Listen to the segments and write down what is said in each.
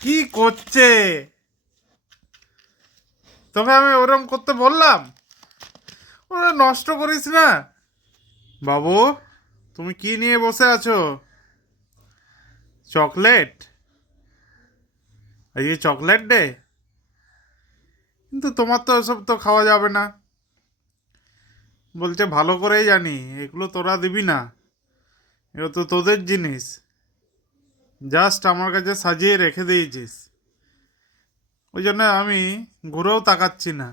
কি করছে? তোকে আমি ওরম করতে বললাম? ওরা নষ্ট করিস না। বাবু, তুমি কি নিয়ে বসে আছো? চকলেট? এই চকলেট ডে? কিন্তু তোমার তো এসব তো খাওয়া যাবে না। বলছে ভালো করেই জানি এগুলো তোরা দিবি না, এগুলো তো তোদের জিনিস। জাস্ট আমার কাছে সাজিয়ে রেখে দিয়েছিস, ওই জন্য আমি ঘুরেও তাকাচ্ছি না।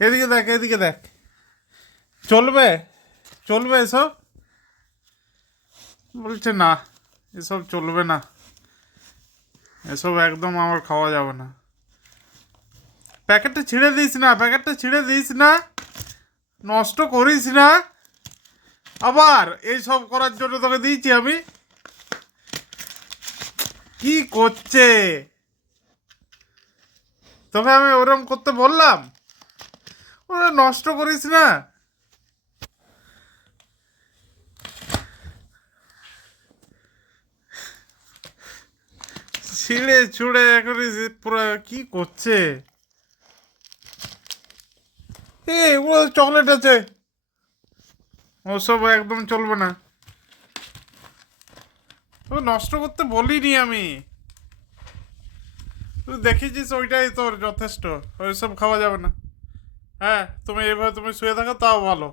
এদিকে দেখ, এদিকে দেখ। চলবে? চলবে এসব? বলছে না, এসব চলবে না, এসব একদম আমার খাওয়া যাবে না। প্যাকেটটা ছিঁড়ে দিস না, প্যাকেটটা ছিঁড়ে দিস না, নষ্ট করিস না। আবার এই সব করার জন্য তোকে দিয়েছি আমি? কি করছে? তোকে আমি ওরম করতে বললাম? ওরা নষ্ট করিস না। ছিঁড়ে ছুঁড়ে এখন পুরো কি করছে? ও চকলেট আছে, ওসব একদম চলবে না। ও নষ্ট করতে বলিনি আমি, তুই দেখেছিস ওইটাই তোর যথেষ্ট। ওইসব খাওয়া যাবে না। হ্যাঁ, তুমি এইভাবে তুমি শুয়ে থাকো তাও ভালো।